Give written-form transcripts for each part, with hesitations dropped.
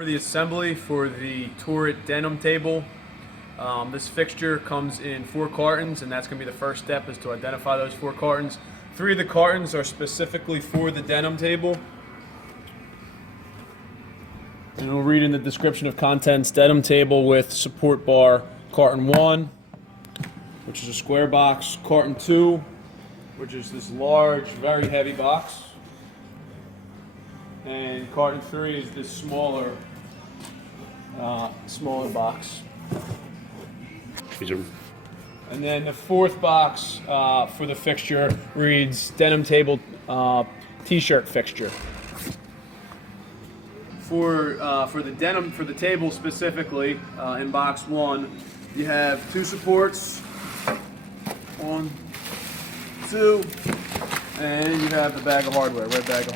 Over the assembly for the Torrid denim table. This fixture comes in 4 cartons, and that's going to be the first step, is to identify those 4 cartons. 3 of the cartons are specifically for the denim table. And it'll read in the description of contents: denim table with support bar, carton 1, which is a square box, carton 2, which is this large, very heavy box, and carton 3 is this smaller box. And then the 4th box for the fixture reads denim table t-shirt fixture. For the table specifically, in box 1, you have 2 supports, 1, 2, and you have the bag of hardware, red bag of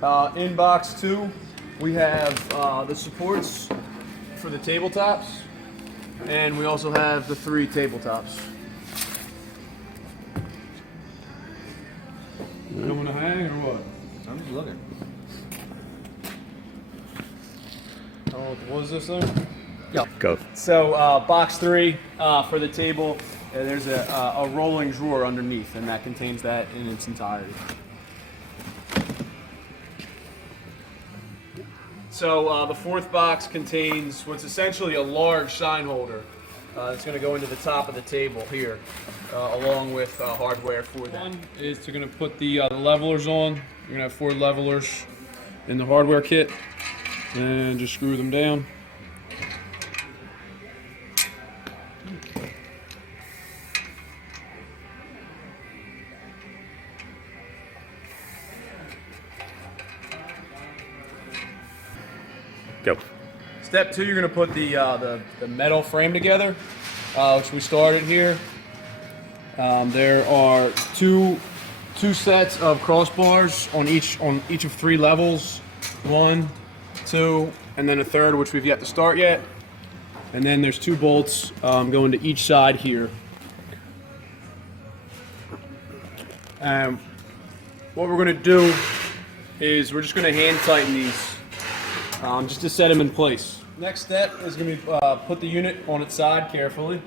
hardware. In box 2, we have the supports for the tabletops, and we also have the 3 tabletops. You want to hang or what? I'm just looking. What is this thing? Yeah. Go. So box 3 for the table, there's a rolling drawer underneath, and that contains that in its entirety. So the 4th box contains what's essentially a large sign holder. It's going to go into the top of the table here, along with hardware for that. One is to going to put the levelers on. You're going to have 4 levelers in the hardware kit, and just screw them down. Go. Step 2, you're going to put the metal frame together, which we started here. There are two sets of crossbars on each of 3 levels. 1, 2, and then a 3rd, which we've yet to start yet. And then there's 2 bolts going to each side here. What we're going to do is we're just going to hand tighten these, just to set them in place. Next step is going to be put the unit on its side carefully.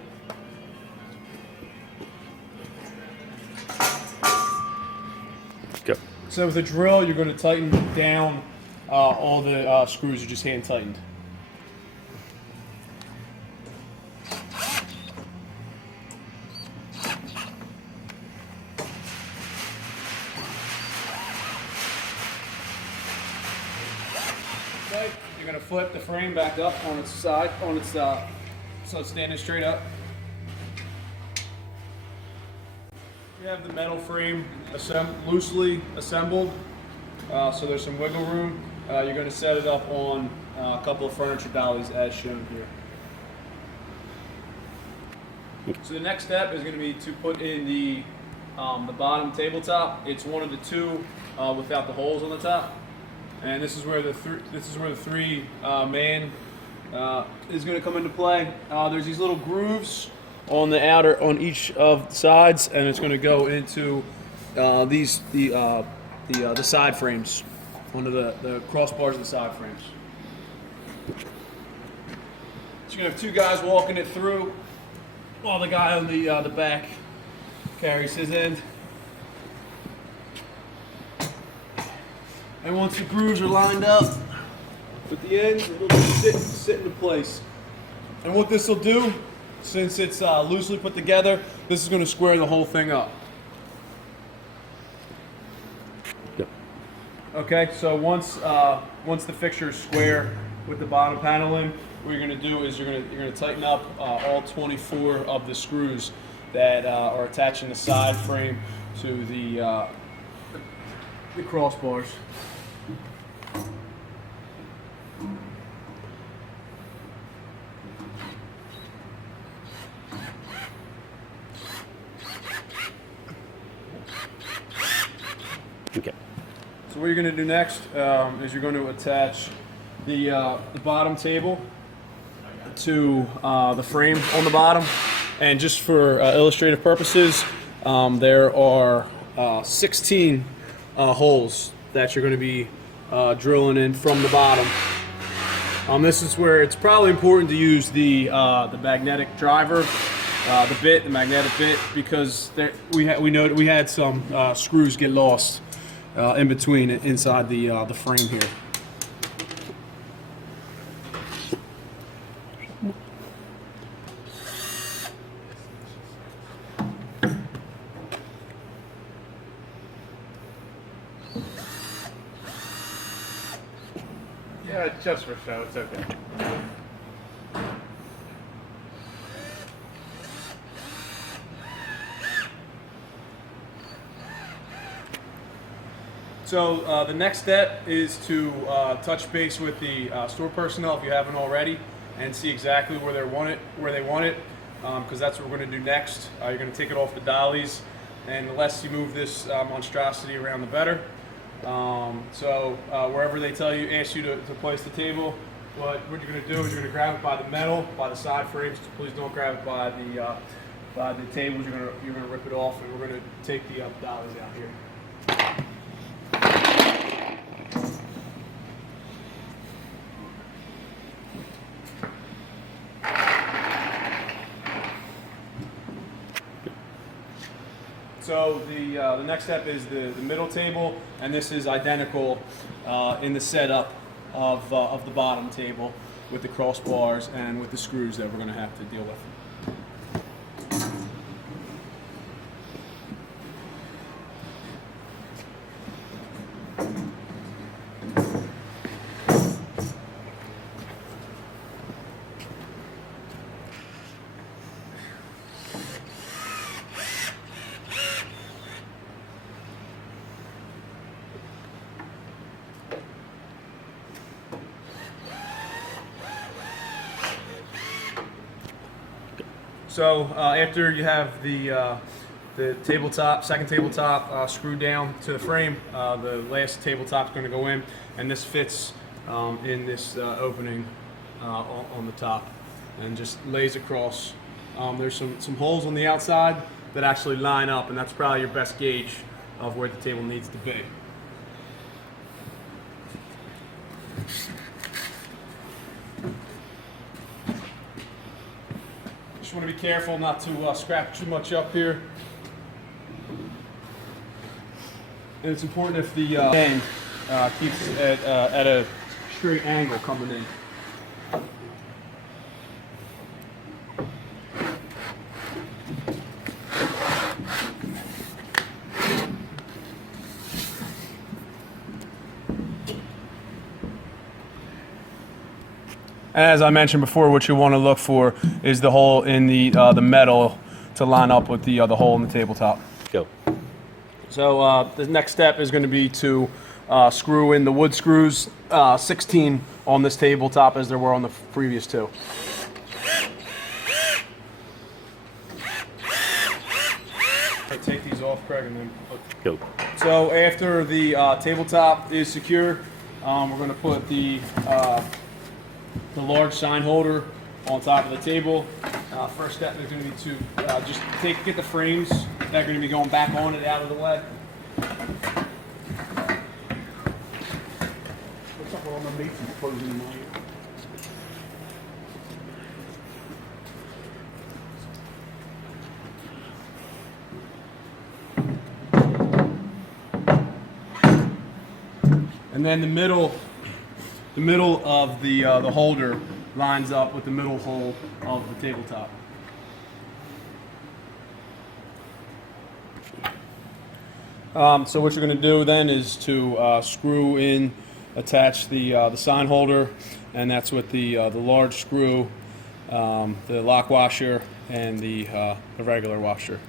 Go. So with a drill, you're going to tighten down all the screws are just hand tightened. Okay, you're going to flip the frame back up on its side, so it's standing straight up. You have the metal frame loosely assembled, so there's some wiggle room. You're going to set it up on a couple of furniture dollies as shown here. So the next step is going to be to put in the bottom tabletop. It's one of the 2 without the holes on the top, and this is where the 3 man is going to come into play. There's these little grooves on each of the sides, and it's going to go into the side frames, onto the crossbars of the side frames. So you're going to have 2 guys walking it through, while the guy on the back carries his end. And once the grooves are lined up with the ends, it'll just sit into place. And what this will do, since it's loosely put together, this is going to square the whole thing up. Yep. Okay, so once the fixture is square with the bottom paneling, what you're going to do is you're going to tighten up all 24 of the screws that are attaching the side frame to the crossbars. Okay. So what you're going to do next is you're going to attach the bottom table to the frame on the bottom, and just for illustrative purposes, there are 16 holes that you're going to be drilling in from the bottom. This is where it's probably important to use the magnetic driver, the magnetic bit, because we had some screws get lost in between inside the frame here. Yeah, just for show, it's okay. So the next step is to touch base with the store personnel if you haven't already, and see exactly where they want it, because that's what we're going to do next. You're going to take it off the dollies, and the less you move this monstrosity around, the better. So wherever they ask you to place the table, what you're going to do is you're going to grab it by the metal, by the side frames. Please don't grab it by the tables. You're going to rip it off, and we're going to take the dollies out here. So the next step is the middle table, and this is identical in the setup of the bottom table with the crossbars and with the screws that we're going to have to deal with. So after you have the second tabletop screwed down to the frame, the last tabletop is going to go in, and this fits in this opening on the top, and just lays across. There's some holes on the outside that actually line up, and that's probably your best gauge of where the table needs to be. Just want to be careful not to scrap too much up here. And it's important if the end keeps at a straight angle coming in. As I mentioned before, what you want to look for is the hole in the metal to line up with the hole in the tabletop. Go. So the next step is going to be to screw in the wood screws, 16 on this tabletop as there were on the previous two. Take these off, Craig, and then Go. So after the tabletop is secure, we're going to put the large sign holder on top of the table. First step is going to be to just get the frames that are going to be going back on it out of the way. What's up with all the masons closing in on you? And then the middle of the holder lines up with the middle hole of the tabletop. So what you're going to do then is to screw in, attach the sign holder, and that's with the large screw, the lock washer, and the regular washer.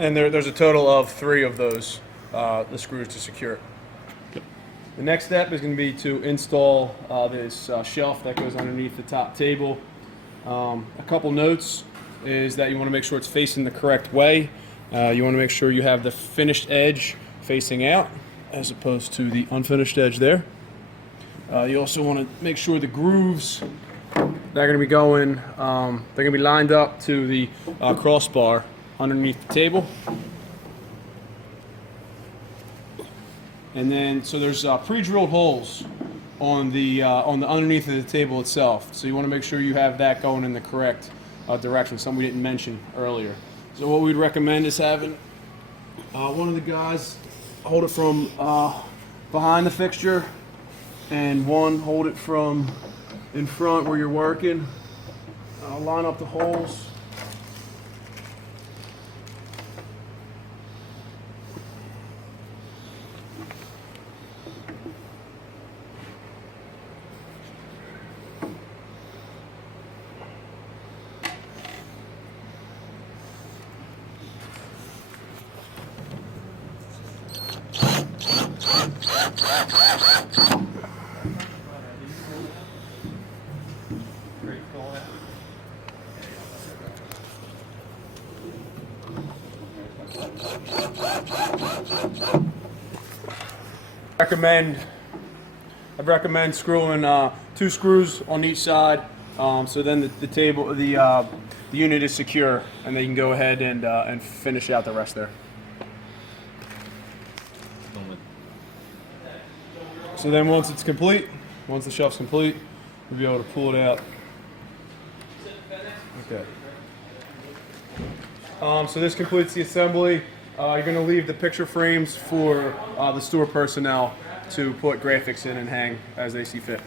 And there's a total of 3 of those, the screws to secure it. The next step is going to be to install this shelf that goes underneath the top table. A couple notes is that you want to make sure it's facing the correct way. You want to make sure you have the finished edge facing out as opposed to the unfinished edge there. You also want to make sure the grooves they're going to be going, they're going to be lined up to the crossbar underneath the table. And then, so there's pre-drilled holes on the underneath of the table itself. So you want to make sure you have that going in the correct direction, something we didn't mention earlier. So what we'd recommend is having one of the guys hold it from behind the fixture, and one hold it from in front where you're working. Line up the holes. I'd recommend screwing 2 screws on each side, so then the unit is secure, and then you can go ahead and finish out the rest there. So then once it's complete, once the shelf's complete, you'll be able to pull it out. Okay. So this completes the assembly. You're going to leave the picture frames for the store personnel to put graphics in and hang as they see fit.